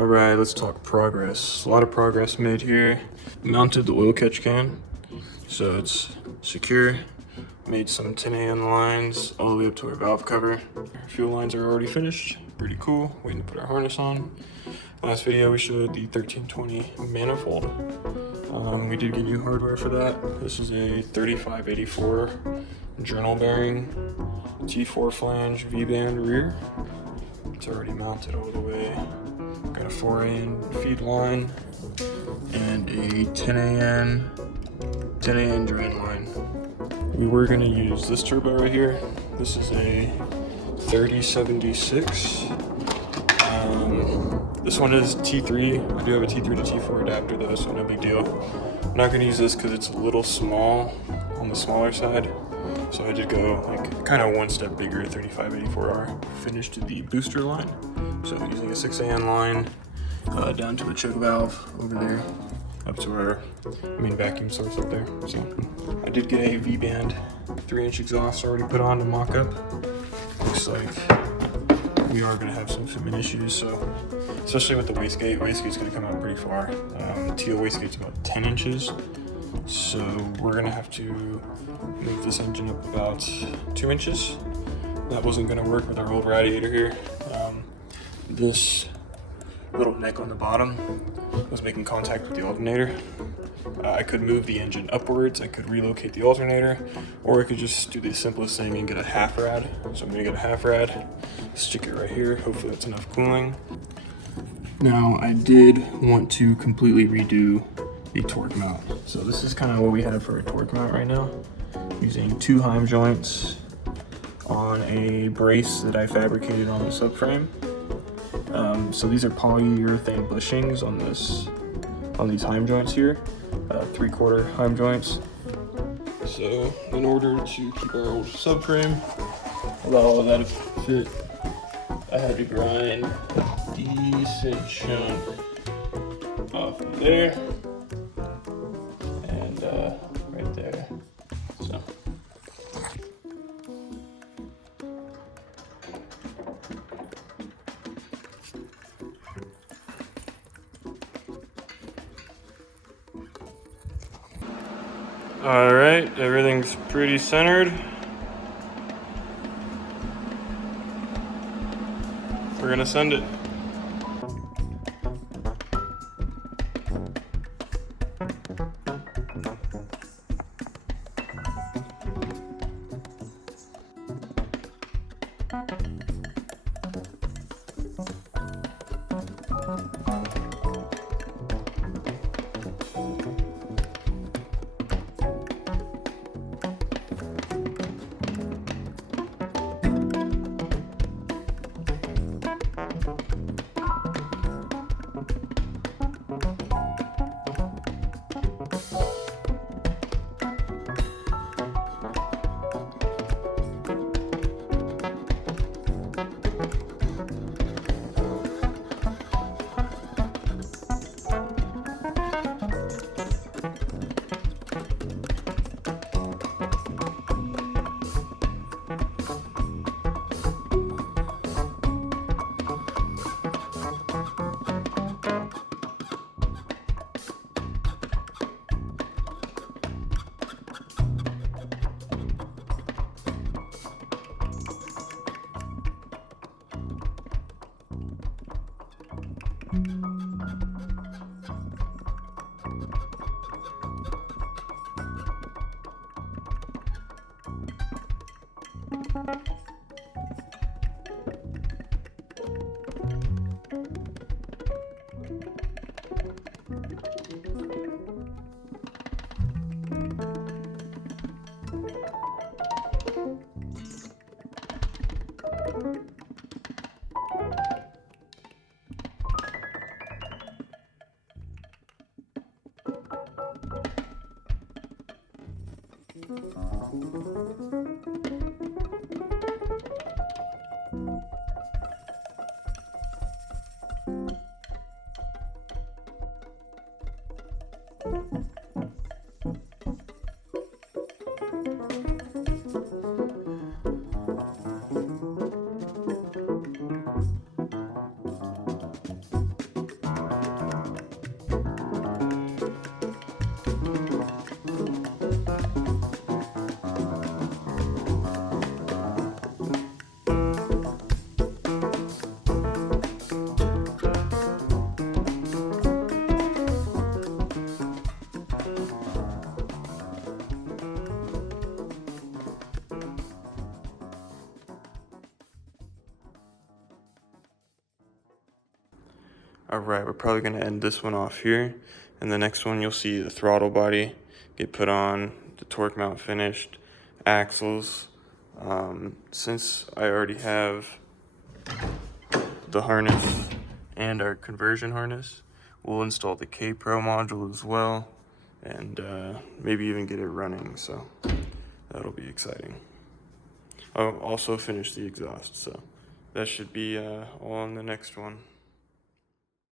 All right, let's talk progress. A lot of progress made here. Mounted the oil catch can, so it's secure. Made some 10AN lines all the way up to our valve cover. Fuel lines are already finished. Pretty cool. Waiting to put our harness on. Last video we showed the 1320 manifold. We did get new hardware for that. This is a 3584 journal bearing, T4 flange V-band rear. It's already mounted all the way. Got a 4AN feed line and a 10AN drain line. We were gonna use this turbo right here. This is a 3076. This one is T3. I do have a T3 to T4 adapter though, so no big deal. I'm not gonna use this because it's a little small, on the smaller side. So I did go like kind of one step bigger, 3584R. Finished the booster line. So I'm using a 6AN line down to a choke valve over there, up to our main vacuum source up there. So I did get a V-band 3-inch exhaust already put on to mock up. Looks like we are gonna have some fitment issues, so especially with the wastegate. Wastegate's gonna come out pretty far. The TL wastegate's about 10 inches. So we're gonna have to move this engine up about 2 inches. That wasn't gonna work with our old radiator here. This little neck on the bottom was making contact with the alternator. I could move the engine upwards, I could relocate the alternator, or I could just do the simplest thing and get a half rad. So I'm gonna get a half rad, stick it right here, hopefully that's enough cooling. Now I did want to completely redo the torque mount. So this is kind of what we have for a torque mount right now. Using 2 Heim joints on a brace that I fabricated on the subframe. So these are polyurethane bushings on these Heim joints here, 3/4 Heim joints. So in order to keep our old subframe, allow all of that to fit, I had to grind a decent chunk off of there and right there. So. All right, everything's pretty centered. We're gonna send it. All right, we're probably gonna end this one off here. And the next one, you'll see the throttle body get put on, the torque mount finished, axles. Since I already have the harness and our conversion harness, we'll install the K-Pro module as well, and maybe even get it running, so that'll be exciting. I'll also finish the exhaust, so that should be all in the next one.